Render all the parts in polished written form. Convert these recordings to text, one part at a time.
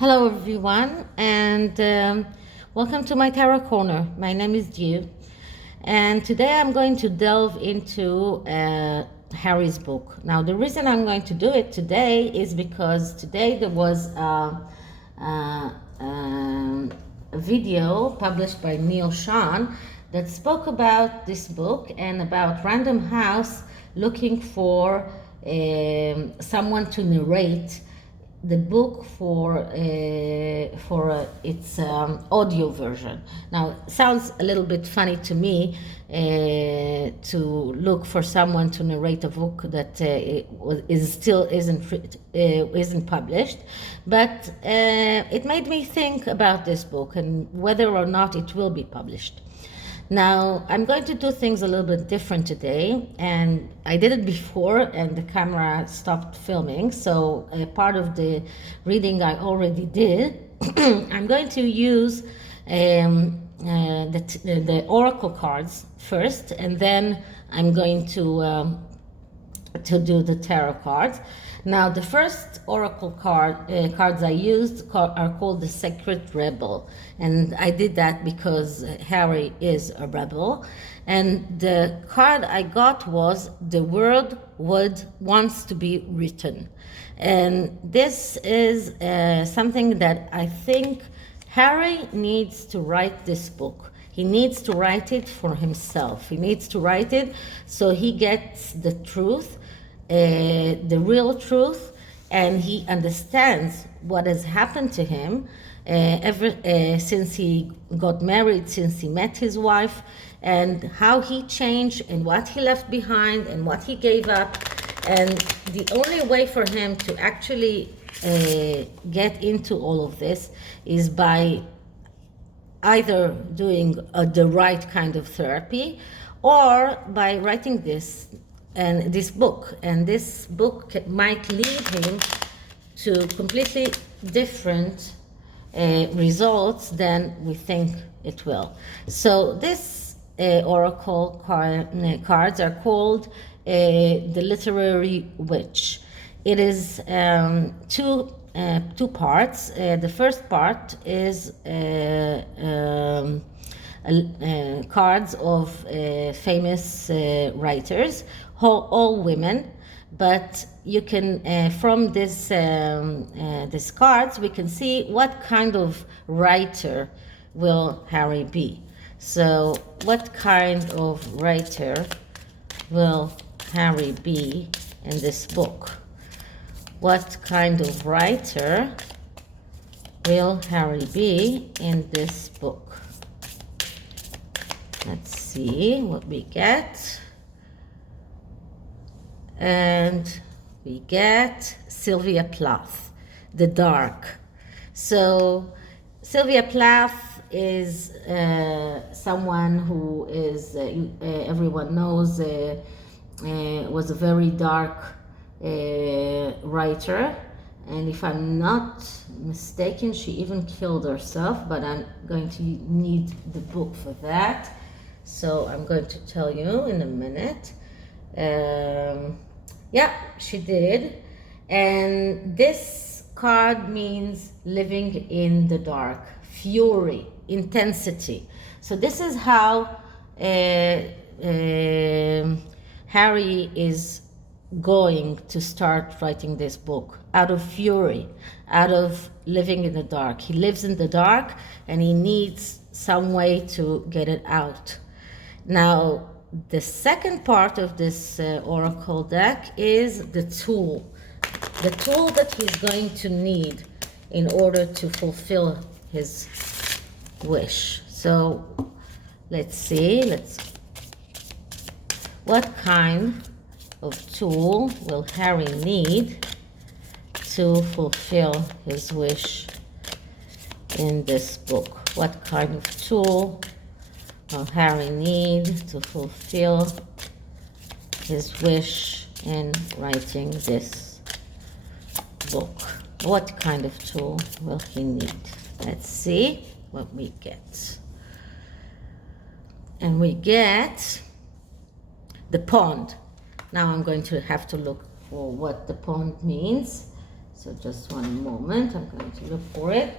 Hello everyone, and welcome to my Tarot Corner. My name is Dew, and today I'm going to delve into Harry's book. Now, the reason I'm going to do it today is because today there was a video published by Neil Sean that spoke about this book and about Random House looking for someone to narrate the book for its audio version. Now, it sounds a little bit funny to me to look for someone to narrate a book that isn't published, but it made me think about this book and whether or not it will be published. Now, I'm going to do things a little bit different today, and I did it before and the camera stopped filming, so part of the reading I already did. I'm going to use the oracle cards first, and then I'm going to do the tarot cards. Now, the first oracle cards I used are called the Sacred Rebel, and I did that because Harry is a rebel. And the card I got was the word wants to be written, and this is something that I think Harry needs to write this book. He needs to write it for himself. He needs to write it so he gets the truth, the real truth, and he understands what has happened to him since he got married, since he met his wife, and how he changed and what he left behind and what he gave up. And the only way for him to actually get into all of this is by either doing the right kind of therapy or by writing this book. And this book might lead him to completely different results than we think it will. So this oracle cards are called the Literary Witch. It is two parts. The first part is cards of famous writers, all women, but you can from this cards we can see what kind of writer will Harry be. So what kind of writer will Harry be in this book? What kind of writer will Harry be in this book? Let's see what we get. And we get Sylvia Plath, the Dark. So Sylvia Plath is someone who is, everyone knows, was a very dark writer, and if I'm not mistaken, she even killed herself, but I'm going to need the book for that, so I'm going to tell you in a minute. Yeah, she did. And this card means living in the dark, fury, intensity. So this is how Harry is going to start writing this book, out of fury, out of living in the dark. He lives in the dark and he needs some way to get it out. Now, the second part of this oracle deck is the tool that he's going to need in order to fulfill his wish. So let's see, what kind of tool will Harry need to fulfill his wish in this book? What kind of tool will Harry need to fulfill his wish in writing this book? What kind of tool will he need? Let's see what we get. And we get the pond. Now I'm going to have to look for what the pond means. So just one moment, I'm going to look for it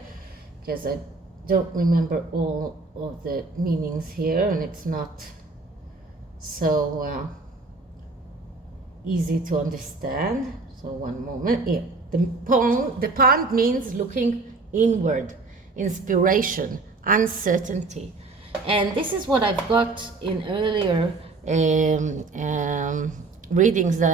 because I don't remember all of the meanings here, and it's not so easy to understand. So one moment here. The pond means looking inward, inspiration, uncertainty. And this is what I've got in earlier readings that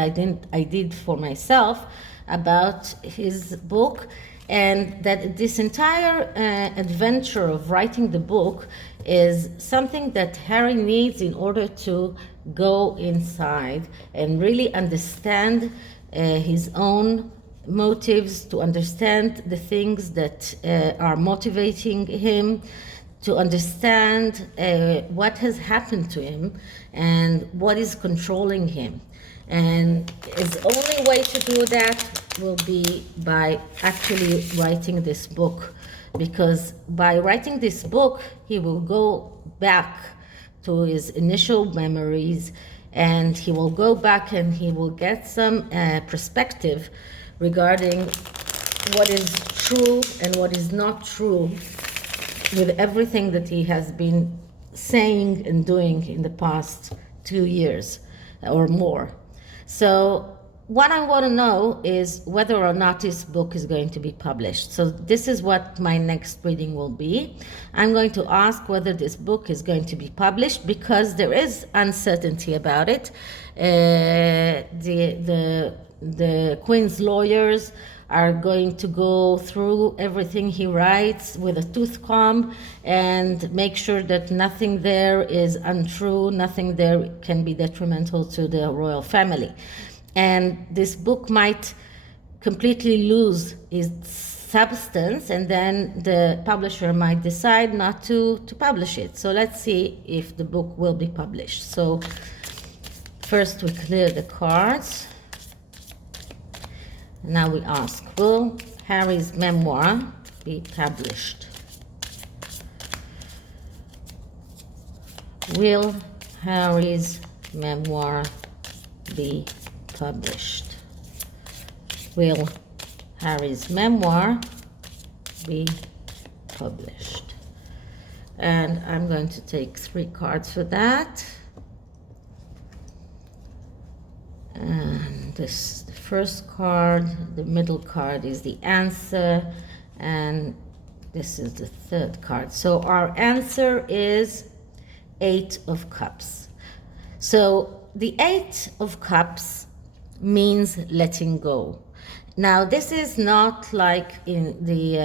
I did for myself about his book, and that this entire adventure of writing the book is something that Harry needs in order to go inside and really understand his own motives, to understand the things that are motivating him, to understand what has happened to him and what is controlling him. And his only way to do that will be by actually writing this book, because by writing this book, he will go back to his initial memories, and he will go back and he will get some perspective regarding what is true and what is not true with everything that he has been saying and doing in the past 2 years or more. So what I want to know is whether or not this book is going to be published. So this is what my next reading will be. I'm going to ask whether this book is going to be published, because there is uncertainty about it. The Queen's lawyers are going to go through everything he writes with a tooth comb and make sure that nothing there is untrue, nothing there can be detrimental to the royal family. And this book might completely lose its substance, and then the publisher might decide not to publish it. So let's see if the book will be published. So first we clear the cards. Now we ask, will Harry's memoir be published? Will Harry's memoir be published? Will Harry's memoir be published? And I'm going to take 3 cards for that. And this, the first card, the middle card is the answer, and this is the 3rd card. So our answer is 8 of Cups. So the 8 of Cups means letting go. Now this is not like in the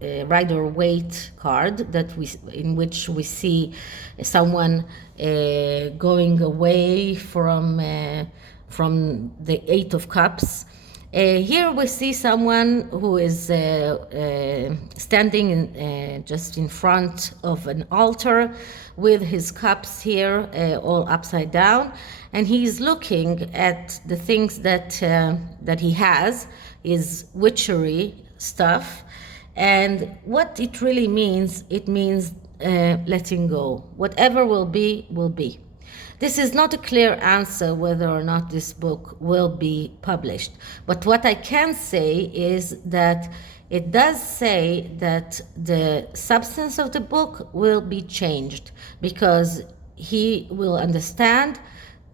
Rider-Waite card in which we see someone going away from the 8 of Cups. Here we see someone who is standing just in front of an altar with his cups here all upside down, and he's looking at the things that he has, his witchery stuff. And what it really means, it means letting go. Whatever will be, will be. This is not a clear answer whether or not this book will be published. But what I can say is that it does say that the substance of the book will be changed, because he will understand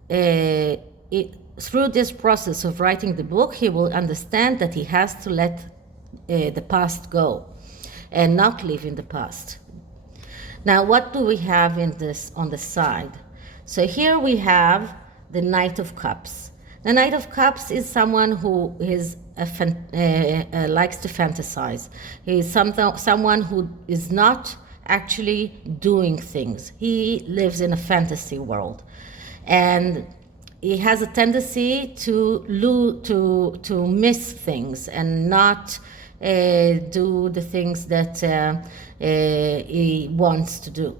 through this process of writing the book, he will understand that he has to let the past go and not live in the past. Now, what do we have in this on the side? So here we have the Knight of Cups. The Knight of Cups is someone who is likes to fantasize. He is someone who is not actually doing things. He lives in a fantasy world, and he has a tendency to miss things and not do the things that he wants to do.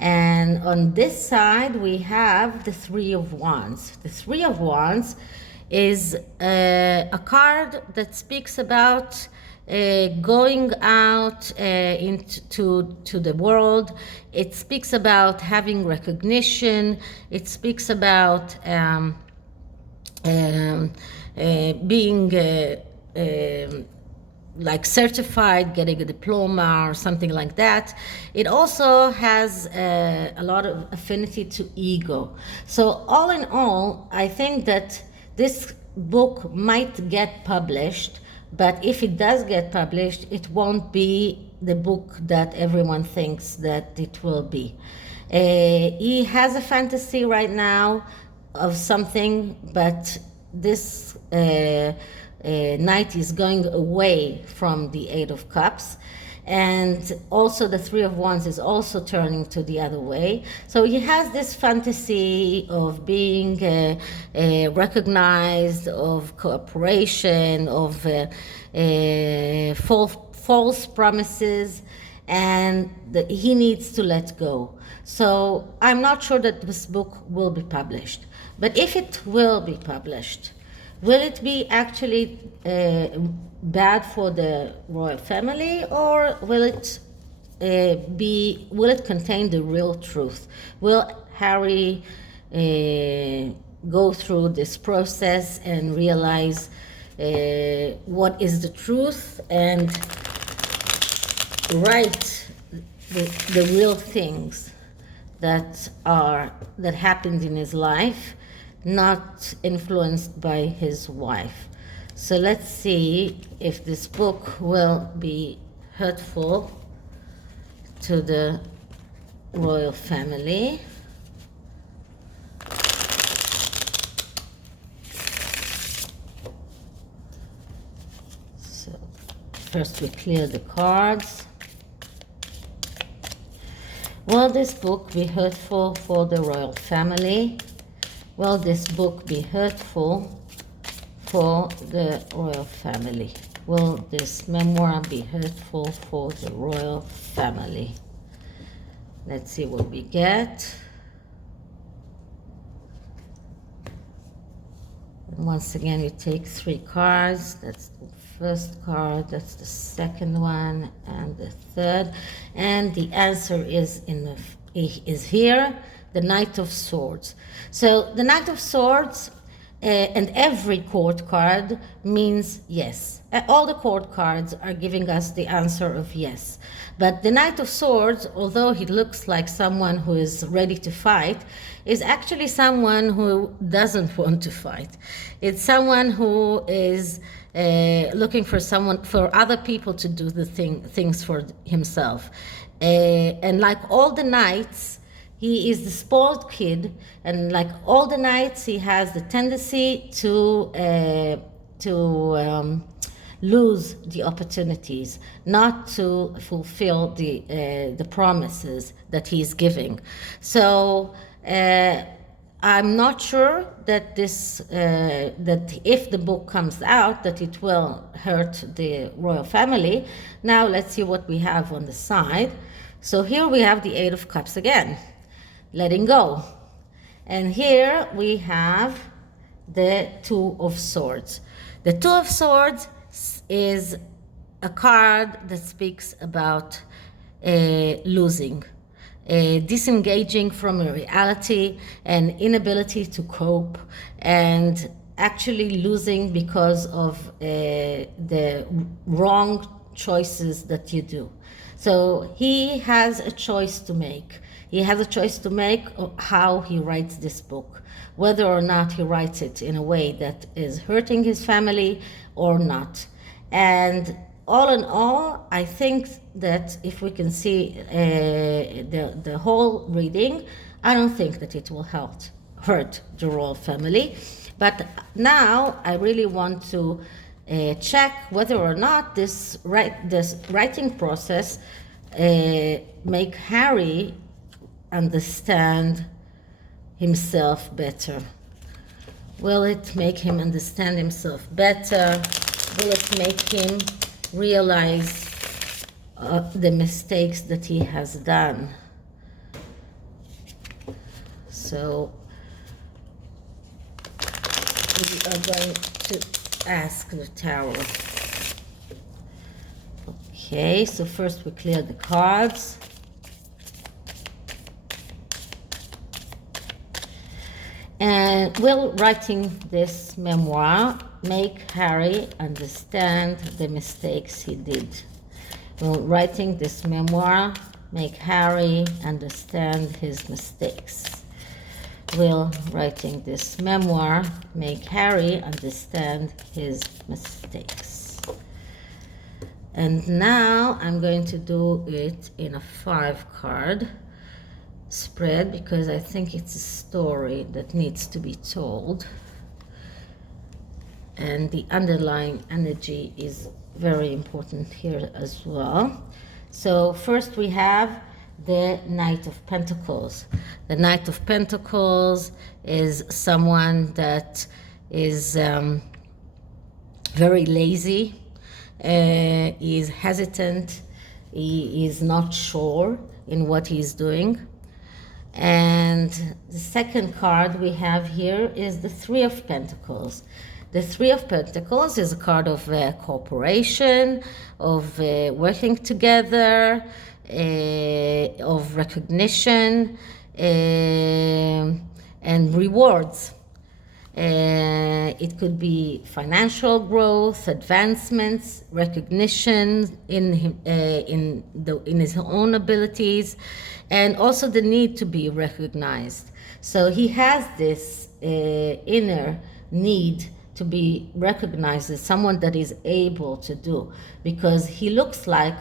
And on this side, we have the 3 of Wands. The 3 of Wands is a card that speaks about going out into the world. It speaks about having recognition. It speaks about being like certified, getting a diploma or something like that. It also has a lot of affinity to ego. So all in all, I think that this book might get published, but if it does get published, it won't be the book that everyone thinks that it will be. He has a fantasy right now of something, but this knight is going away from the Eight of Cups, and also the Three of Wands is also turning to the other way. So he has this fantasy of being recognized, of cooperation, of false promises, and he needs to let go. So I'm not sure that this book will be published, but if it will be published, will it be actually bad for the royal family, or will it contain the real truth? Will Harry go through this process and realize what is the truth and write the real things that happened in his life, not influenced by his wife? So let's see if this book will be hurtful to the royal family. So first we clear the cards. Will this book be hurtful for the royal family? Will this book be hurtful for the royal family? Will this memoir be hurtful for the royal family? Let's see what we get. And once again, you take 3 cards. That's the first card, that's the second one, and the third. And the answer is here, the Knight of Swords. So the Knight of Swords and every court card means yes. All the court cards are giving us the answer of yes. But the Knight of Swords, although he looks like someone who is ready to fight, is actually someone who doesn't want to fight. It's someone who is looking for other people to do the things for himself. And like all the knights, he is the spoiled kid, and like all the knights, he has the tendency to lose the opportunities, not to fulfill the promises that he's giving. So I'm not sure that that if the book comes out, that it will hurt the royal family. Now let's see what we have on the side. So here we have the Eight of Cups again, letting go. And here we have the Two of Swords. The Two of Swords is a card that speaks about losing, disengaging from a reality, and inability to cope, and actually losing because of the wrong choices that you do. So he has a choice to make. He has a choice to make of how he writes this book, whether or not he writes it in a way that is hurting his family or not. And all in all, I think that if we can see the whole reading, I don't think that it will hurt the royal family. But now I really want to check whether or not this writing process make Harry understand himself better. Will it make him understand himself better? Will it make him realize the mistakes that he has done? So we are going to ask the tarot. Okay, so first we clear the cards. And while writing this memoir, make Harry understand the mistakes he did. Well, writing this memoir make Harry understand his mistakes. Will writing this memoir make Harry understand his mistakes? And now I'm going to do it in a 5-card spread because I think it's a story that needs to be told. And the underlying energy is very important here as well. So first we have the Knight of Pentacles. The Knight of Pentacles is someone that is very lazy, he is hesitant, he is not sure in what he's doing. And the second card we have here is the Three of Pentacles. The Three of Pentacles is a card of cooperation, of working together, of recognition and rewards. It could be financial growth, advancements, recognition in his own abilities, and also the need to be recognized. So he has this inner need to be recognized as someone that is able to do, because he looks like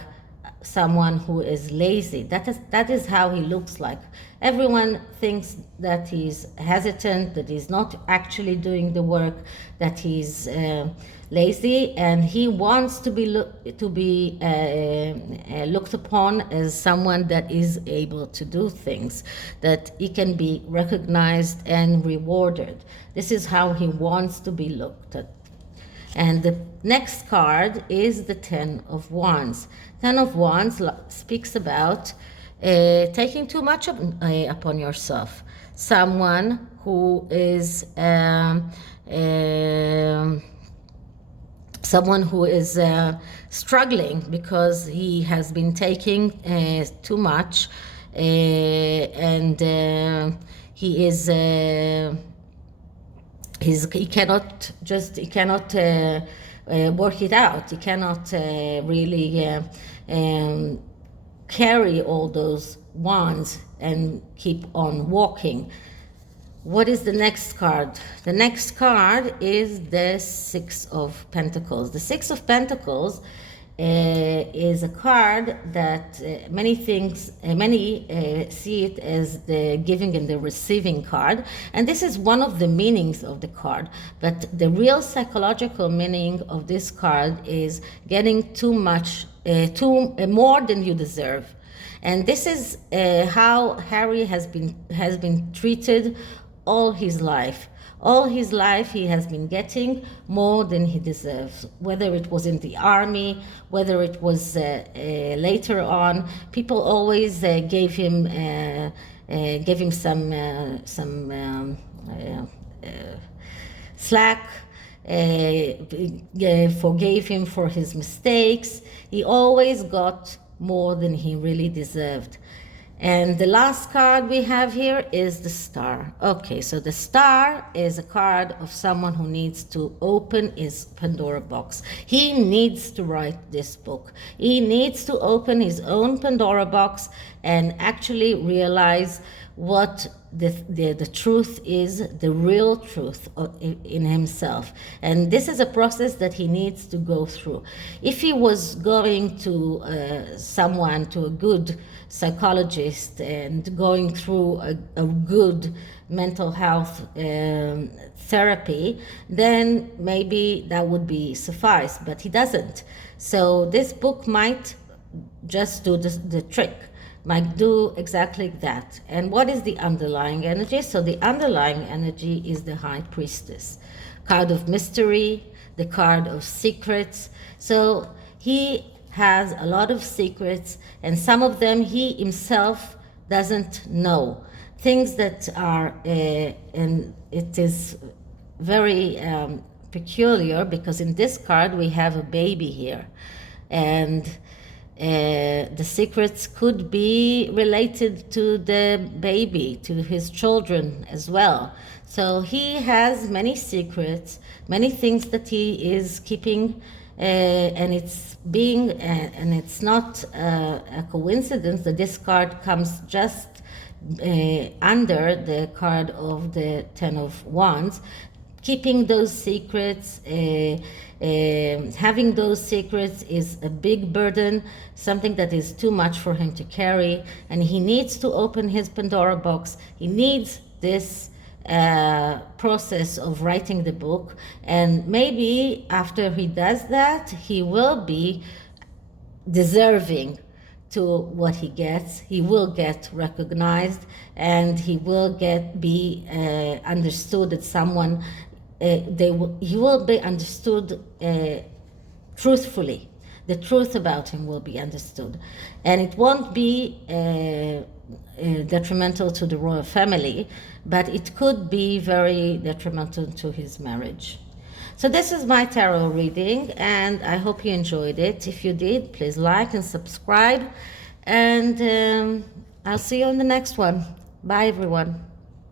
someone who is lazy. That is how he looks like. Everyone thinks that he's hesitant, that he's not actually doing the work, that he's lazy, and he wants to be looked upon as someone that is able to do things, that he can be recognized and rewarded. This is how he wants to be looked at. And the next card is the Ten of Wands. Ten of Wands speaks about taking too much upon yourself. Someone who is struggling because he has been taking too much, and he is. He cannot work it out. He cannot really carry all those wands and keep on walking. What is the next card? The next card is the Six of Pentacles. The Six of Pentacles is a card that many see it as the giving and the receiving card, and this is one of the meanings of the card. But the real psychological meaning of this card is getting too much, more than you deserve, and this is how Harry has been treated all his life. All his life he has been getting more than he deserves, whether it was in the army, whether it was later on. People always gave him some slack, forgave him for his mistakes. He always got more than he really deserved. And the last card we have here is the Star. Okay, so the Star is a card of someone who needs to open his Pandora box. He needs to write this book. He needs to open his own Pandora box and actually realize what the truth is, the real truth in himself. And this is a process that he needs to go through. If he was going to a good psychologist and going through a good mental health therapy, then maybe that would be suffice, but he doesn't. So this book might just do the trick, might do exactly that. And what is the underlying energy? So the underlying energy is the High Priestess, card of mystery, the card of secrets. So he has a lot of secrets, and some of them he himself doesn't know. Things that are, and it is very peculiar because in this card we have a baby here. And The secrets could be related to the baby, to his children as well. So he has many secrets, many things that he is keeping, and it's not a coincidence that this card comes just under the card of the Ten of Wands. Keeping those secrets, having those secrets is a big burden, something that is too much for him to carry, and he needs to open his Pandora box. He needs this process of writing the book, and maybe after he does that, he will be deserving to what he gets. He will get recognized, and he will be understood as someone. He will be understood truthfully. The truth about him will be understood, and it won't be detrimental to the royal family, but it could be very detrimental to his marriage. So this is my tarot reading, and I hope you enjoyed it. If you did, please like and subscribe, and I'll see you in the next one. Bye, everyone.